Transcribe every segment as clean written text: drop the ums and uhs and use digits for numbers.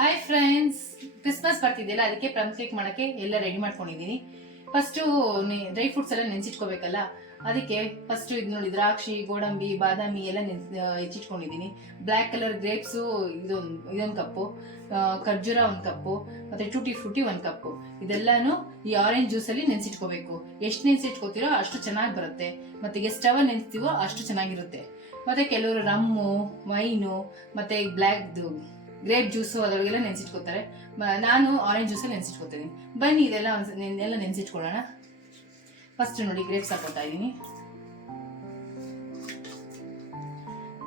Hi friends, Christmas ಬರ್ತಿದೆಯಲ್ಲ, ಅದಕ್ಕೆ plum cake ಮಾಡೋಕ್ಕೆ ಎಲ್ಲ ರೆಡಿ ಮಾಡ್ಕೊಂಡಿದ್ದೀನಿ. ಫಸ್ಟು ಡ್ರೈ ಫ್ರೂಟ್ಸ್ ಎಲ್ಲ ನೆನೆಸಿಟ್ಕೋಬೇಕಲ್ಲ, ಅದಕ್ಕೆ ಫಸ್ಟು ಇದು ನೋಡಿ, ದ್ರಾಕ್ಷಿ, ಗೋಡಂಬಿ, ಬಾದಾಮಿ ಎಲ್ಲ ಹೆಚ್ಚಿಟ್ಕೊಂಡಿದ್ದೀನಿ. ಬ್ಲ್ಯಾಕ್ ಕಲರ್ ಗ್ರೇಪ್ಸು ಇದೊಂದು ಕಪ್ಪು, ಖರ್ಜೂರ ಒಂದು ಕಪ್ಪು, ಮತ್ತು ಟೂಟಿ ಫ್ರೂಟಿ ಒಂದು ಕಪ್ಪು. ಇದೆಲ್ಲಾನು ಈ ಆರೆಂಜ್ ಜ್ಯೂಸಲ್ಲಿ ನೆನೆಸಿಟ್ಕೋಬೇಕು. ಎಷ್ಟು ನೆನೆಸಿಟ್ಕೋತೀರೋ ಅಷ್ಟು ಚೆನ್ನಾಗಿ ಬರುತ್ತೆ, ಮತ್ತು ಎಷ್ಟವ ನೆನೆಸ್ತೀವೋ ಅಷ್ಟು ಚೆನ್ನಾಗಿರುತ್ತೆ. ಮತ್ತು ಕೆಲವರು ರಮ್ಮು, ವೈನು, ಮತ್ತು ಬ್ಲ್ಯಾಕ್ದು ಗ್ರೇಪ್ ಜ್ಯೂಸು ಅದರೊಳಗೆಲ್ಲ ನೆನೆಸಿಟ್ಕೋತಾರೆ. ನಾನು ಆರೆಂಜ್ ಜ್ಯೂಸಲ್ಲಿ ನೆನೆಸಿಟ್ಕೋತೀನಿ. ಬನ್ನಿ ಇದೆಲ್ಲ ಎಲ್ಲ ನೆನೆಸಿಟ್ಕೊಳ್ಳೋಣ. ಫಸ್ಟ್ ನೋಡಿ, ಗ್ರೇಪ್ಸ್ ಹಾಕೋತಾ ಇದ್ದೀನಿ.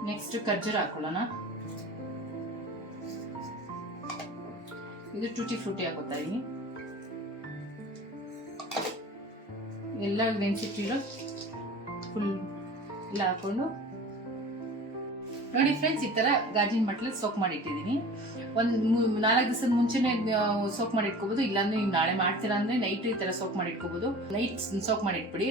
ನೆಕ್ಸ್ಟ್ ಖರ್ಜೂರ ಹಾಕೊಳ್ಳೋಣ. ಇದು ಟೂಟಿ ಫ್ರೂಟಿ ಹಾಕೋತಾ ಇದ್ದೀನಿ. ಎಲ್ಲ ನೆನೆಸಿಟ್ಟಿರೋ ಫುಲ್ ಎಲ್ಲ ಹಾಕೊಂಡು ನೋಡಿ ಫ್ರೆಂಡ್ಸ್, ಈ ತರ ಗಾಜಿನ ಮಟ್ಲಲ್ಲಿ ಸೋಕ್ ಮಾಡಿ ಇಟ್ಟಿದ್ದೀನಿ. ಒಂದು 4 ದಿವಸದ ಮುಂಚೆನೆ ಸೋಕ್ ಮಾಡಿ ಇಟ್ಕೋಬಹುದು. ಇಲ್ಲಾಂದ್ರೆ ನೀವು ನಾಳೆ ಮಾಡ್ತೀರಾ ಅಂದ್ರೆ ನೈಟ್ ಈ ತರ ಸೋಕ್ ಮಾಡಿ ಇಟ್ಕೋಬಹುದು. ನೈಟ್ ಸೋಕ್ ಮಾಡಿ ಇಟ್ಬಿಡಿ.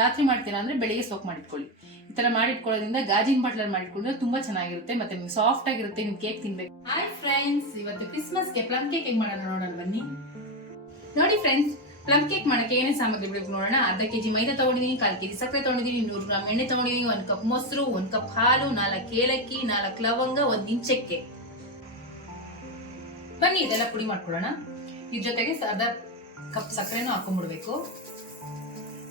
ರಾತ್ರಿ ಮಾಡ್ತೀರಾ ಅಂದ್ರೆ ಬೆಳಿಗ್ಗೆ ಸೋಕ್ ಮಾಡಿ ಇಟ್ಕೊಳ್ಳಿ. ಈ ತರ ಮಾಡಿ ಇಟ್ಕೊಳ್ಳೋದ್ರಿಂದ ಗಾಜಿನ ಬಾಟ್ಲಲ್ಲಿ ಮಾಡಿಟ್ಕೊಂಡ್ರೆ ತುಂಬಾ ಚೆನ್ನಾಗಿರುತ್ತೆ, ಮತ್ತೆ ನಿಮ್ಗೆ ಸಾಫ್ಟ್ ಆಗಿರುತ್ತೆ. ನೀವು ಕೇಕ್ ತಿನ್ಬೇಕು. ಹಾಯ್ ಫ್ರೆಂಡ್ಸ್, ಇವತ್ತು ಕ್ರಿಸ್ಮಸ್ಗೆ ಪ್ಲಮ್ ಕೇಕ್ ಹೆಂಗ್ ಮಾಡೋಣ ನೋಡೋಣ ಬನ್ನಿ. ನೋಡಿ ಫ್ರೆಂಡ್ಸ್, ಪ್ಲಮ್ ಕೇಕ್ ಮಾಡಕ್ಕೆ ಏನೇನು ಸಾಮಗ್ರಿ ಬೇಕು ನೋಡೋಣ. ಅರ್ಧ ಕೆಜಿ ಮೈದಾ ತಗೊಂಡಿದ್ದೀನಿ, 1/4 ಕೆಜಿ ಸಕ್ಕರೆ ತಗೊಂಡಿದ್ದೀನಿ, 100 ಗ್ರಾಮ್ ಎಣ್ಣೆ ತಗೊಂಡಿದ್ದೀನಿ, 1 ಕಪ್ ಮೊಸರು, 1 ಕಪ್ ಹಾಲು, 4 ಏಲಕ್ಕಿ, 4 ಲವಂಗ, 1 ಇಂಚ್ ಚಕ್ಕೆ. ಬನ್ನಿ ಇದೆಲ್ಲ ಪುಡಿ ಮಾಡ್ಕೊಳ್ಳೋಣ. ಇದ್ರ ಜೊತೆಗೆ ಅರ್ಧ ಕಪ್ ಸಕ್ಕರೆನೂ ಹಾಕೊಂಡ್ಬಿಡ್ಬೇಕು.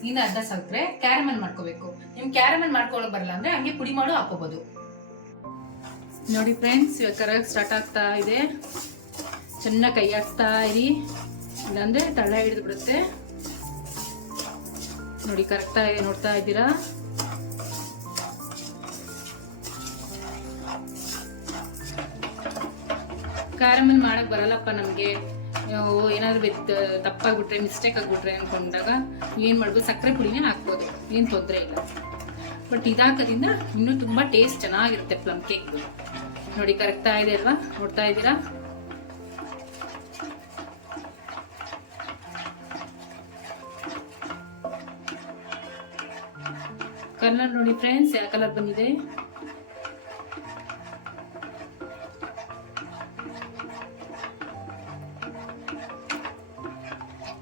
ಇನ್ನು ಅರ್ಧ ಸಕ್ಕರೆ ಕ್ಯಾರಮಲ್ ಮಾಡ್ಕೋಬೇಕು. ನಿಮ್ ಕ್ಯಾರಮಲ್ ಮಾಡ್ಕೊಳ್ಳೋಕೆ ಬರಲ್ಲ ಅಂದ್ರೆ ಹಂಗೆ ಪುಡಿ ಮಾಡು ಹಾಕೋಬಹುದು. ನೋಡಿ ಫ್ರೆಂಡ್ಸ್, ಇವಾಗ ಕರೆಕ್ಟ್ ಸ್ಟಾರ್ಟ್ ಆಗ್ತಾ ಇದೆ. ಚೆನ್ನಾಗಿ ಕೈ ಆಡ್ತಾ ಇರಿ, ಇಲ್ಲಾಂದ್ರೆ ತಳ ಹಿಡಿದು ಬಿಡುತ್ತೆ. ನೋಡಿ ಕರೆಕ್ಟ್ ಆಗಿ ನೋಡ್ತಾ ಇದ್ದೀರಾ. ಕ್ಯಾರಮಲ್ ಮಾಡಕ್ ಬರಲ್ಲಪ್ಪ ನಮ್ಗೆ, ಏನಾದ್ರು ತಪ್ಪಾಗ್ಬಿಟ್ರೆ, ಮಿಸ್ಟೇಕ್ ಆಗ್ಬಿಟ್ರೆ ಅನ್ಕೊಂಡಾಗ ಏನ್ ಮಾಡ್ಬೋದು, ಸಕ್ಕರೆ ಪುಡಿನೇ ಹಾಕ್ಬೋದು, ಏನ್ ತೊಂದರೆ ಇಲ್ಲ. ಬಟ್ ಇದಾಕೋದ್ರಿಂದ ಇನ್ನೂ ತುಂಬಾ ಟೇಸ್ಟ್ ಚೆನ್ನಾಗಿರುತ್ತೆ ಪ್ಲಮ್ ಕೇಕ್. ನೋಡಿ ಕರೆಕ್ಟ್ ಆಗಿದೆ ಅಲ್ವಾ, ನೋಡ್ತಾ ಇದ್ದೀರಾ. ಕಲರ್ ನೋಡಿ ಫ್ರೆಂಡ್ಸ್, ಯಾವ ಕಲರ್ ಬಂದಿದೆ.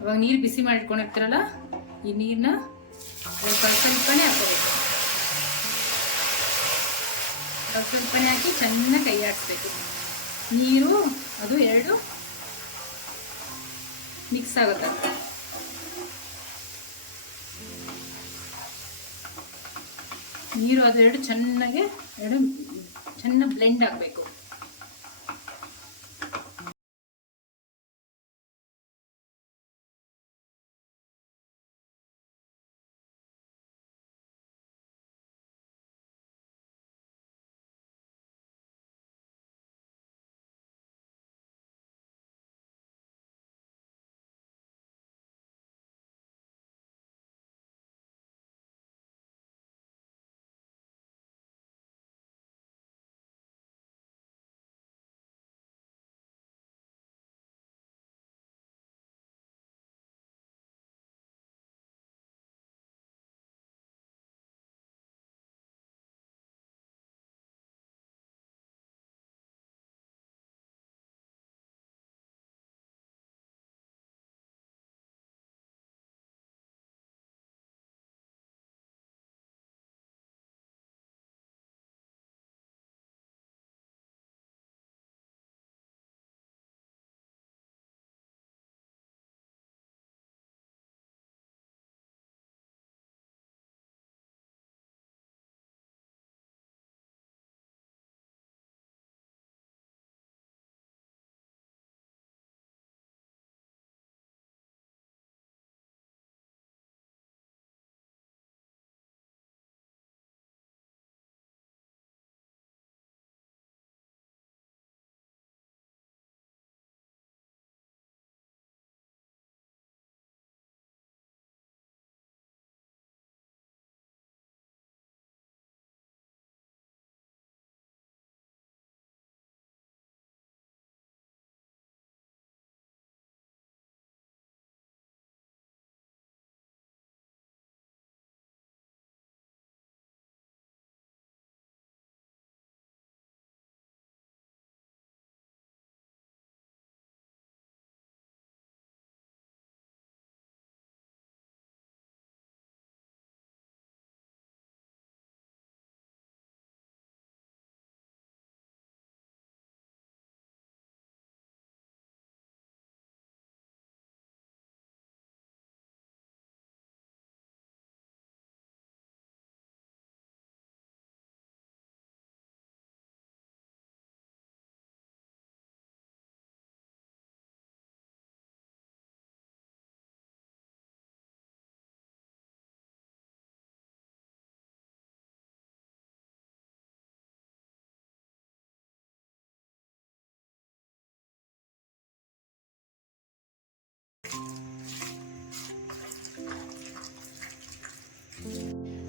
ಇವಾಗ ನೀರು ಬಿಸಿ ಮಾಡಿ ಇಟ್ಕೊಂಡಿರ್ತೀರಲ್ಲ, ಈ ನೀರನ್ನ ಸ್ವಲ್ಪನೇ ಹಾಕೋಬೇಕು. ಸ್ವಲ್ಪನೇ ಹಾಕಿ ಚೆನ್ನಾಗಿ ಕೈ ಹಾಕ್ಸ್ಬೇಕು. ನೀರು ಅದು ಎರಡು ಮಿಕ್ಸ್ ಆಗುತ್ತೆ. ನೀರು ಅದೆರಡು ಚೆನ್ನಾಗಿ ಬ್ಲೆಂಡ್ ಆಗಬೇಕು.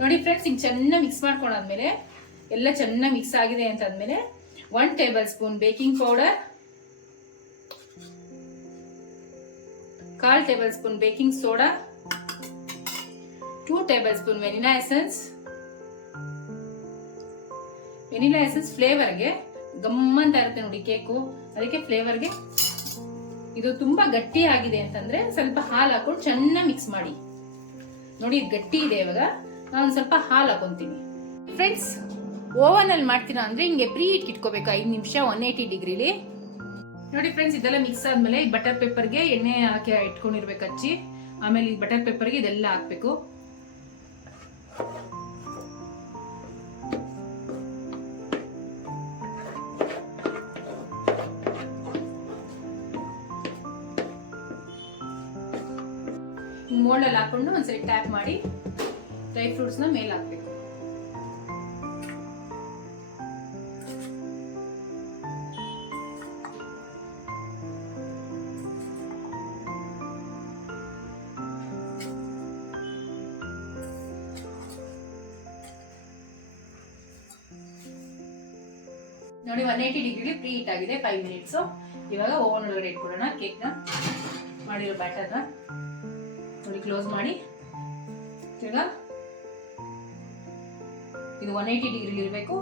ನೋಡಿ ಫ್ರೆಂಡ್ಸ್, ಹಿಂಗೆ ಚೆನ್ನಾಗಿ ಮಿಕ್ಸ್ ಮಾಡ್ಕೊಂಡಾದ್ಮೇಲೆ ಎಲ್ಲ ಚೆನ್ನಾಗಿ ಮಿಕ್ಸ್ ಆಗಿದೆ ಅಂತ ಆದ್ಮೇಲೆ 1 tablespoon baking powder, 1/4 tablespoon baking soda, 2 tablespoon vanilla essence. Vanilla essence ಫ್ಲೇವರ್ಗೆ ಗಮ್ಮಂತ ಇರುತ್ತೆ ನೋಡಿ ಕೇಕು, ಅದಕ್ಕೆ ಫ್ಲೇವರ್ಗೆ. ಇದು ತುಂಬಾ ಗಟ್ಟಿ ಆಗಿದೆ ಅಂತಂದ್ರೆ ಸ್ವಲ್ಪ ಹಾಲು ಹಾಕೊಂಡು ಚೆನ್ನಾಗಿ ಮಿಕ್ಸ್ ಮಾಡಿ. ನೋಡಿ ಇದು ಗಟ್ಟಿ ಇದೆ, ಇವಾಗ ನಾನು ಸ್ವಲ್ಪ ಹಾಲು ಹಾಕೊಂತೀನಿ. ಫ್ರೆಂಡ್ಸ್, ಓವನ್ ಅಲ್ಲಿ ಮಾಡ್ತೀರಾ ಅಂದ್ರೆ ಹಿಂಗೆ ಪ್ರೀ ಹೀಟ್ ಇಟ್ಕೋಬೇಕು 5 ನಿಮಿಷ 180 ಡಿಗ್ರಿಲಿ. ನೋಡಿ ಫ್ರೆಂಡ್ಸ್, ಇದೆಲ್ಲ ಮಿಕ್ಸ್ ಆದ್ಮೇಲೆ ಈ ಬಟರ್ ಪೇಪರ್ಗೆ ಎಣ್ಣೆ ಹಾಕಿ ಇಟ್ಕೊಂಡಿರ್ಬೇಕು ಹಚ್ಚಿ. ಆಮೇಲೆ ಈ ಬಟರ್ ಪೇಪರ್ಗೆ ಇದೆಲ್ಲ ಹಾಕ್ಬೇಕು. ಮೋಲ್ಡಲ್ಲಿ ಹಾಕೊಂಡು ಒಂದ್ಸರಿ ಟ್ಯಾಪ್ ಮಾಡಿ ಡ್ರೈ ಫ್ರೂಟ್ಸ್ ನ ಮೇಲೆ ಹಾಕ್ಬೇಕು. ನೋಡಿ 180 ಡಿಗ್ರಿ ಪ್ರೀ ಹೀಟ್ ಆಗಿದೆ 5 ಮಿನಿಟ್ಸ್. ಇವಾಗ ಓವನ್ ಒಳಗಡೆ ಇಟ್ಕೊಳ್ಳೋಣ ಕೇಕ್ ನ ಮಾಡಿರೋ ಬ್ಯಾಟರ್ ನ. ನೋಡಿ ಕ್ಲೋಸ್ ಮಾಡಿ. ಈಗ ಇದು 180 ಡಿಗ್ರಿ ಇರಬೇಕು.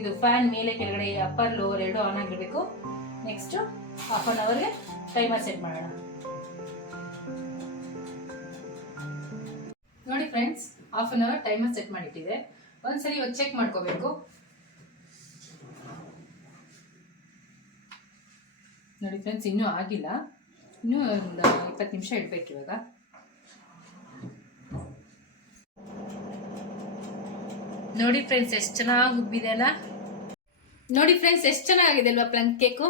ಇದು ಫ್ಯಾನ್ ಮೇಲೆ ಕೆಳಗಡೆ ಅಪ್ಪರ್ ಲೋವರ್ ಎರಡು ಆನ್ ಆಗಿರ್ಬೇಕು. ನೆಕ್ಸ್ಟ್ ಹಾಫ್ ಅನ್ ಅವರ್ಗೆ ಟೈಮರ್ ಸೆಟ್ ಮಾಡೋಣ. ನೋಡಿ friends, half an hour timer set ಮಾಡಿಟ್ಟಿದೆ. ಒಂದ್ಸರಿ ಇವಾಗ ಚೆಕ್ ಮಾಡ್ಕೋಬೇಕು. ನೋಡಿ ಫ್ರೆಂಡ್ಸ್, ಇನ್ನೂ ಆಗಿಲ್ಲ, ಇನ್ನೂ ಒಂದು 20 ನಿಮಿಷ ಇಡ್ಬೇಕು ಇವಾಗ. ನೋಡಿ ಫ್ರೆಂಡ್ಸ್, ಎಷ್ಟು ಚೆನ್ನಾಗಿ ಉಬ್ಬಿದೆ ಅಲ್ಲ. ನೋಡಿ ಫ್ರೆಂಡ್ಸ್, ಎಷ್ಟು ಚೆನ್ನಾಗಿದೆ ಅಲ್ವಾ ಪ್ಲಮ್ ಕೇಕು.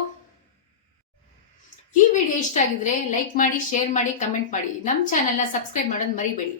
ಈ ವಿಡಿಯೋ ಇಷ್ಟ ಆಗಿದ್ರೆ ಲೈಕ್ ಮಾಡಿ, ಶೇರ್ ಮಾಡಿ, ಕಮೆಂಟ್ ಮಾಡಿ. ನಮ್ಮ ಚಾನೆಲ್ನ ಸಬ್ಸ್ಕ್ರೈಬ್ ಮಾಡೋದು ಮರಿಬೇಡಿ.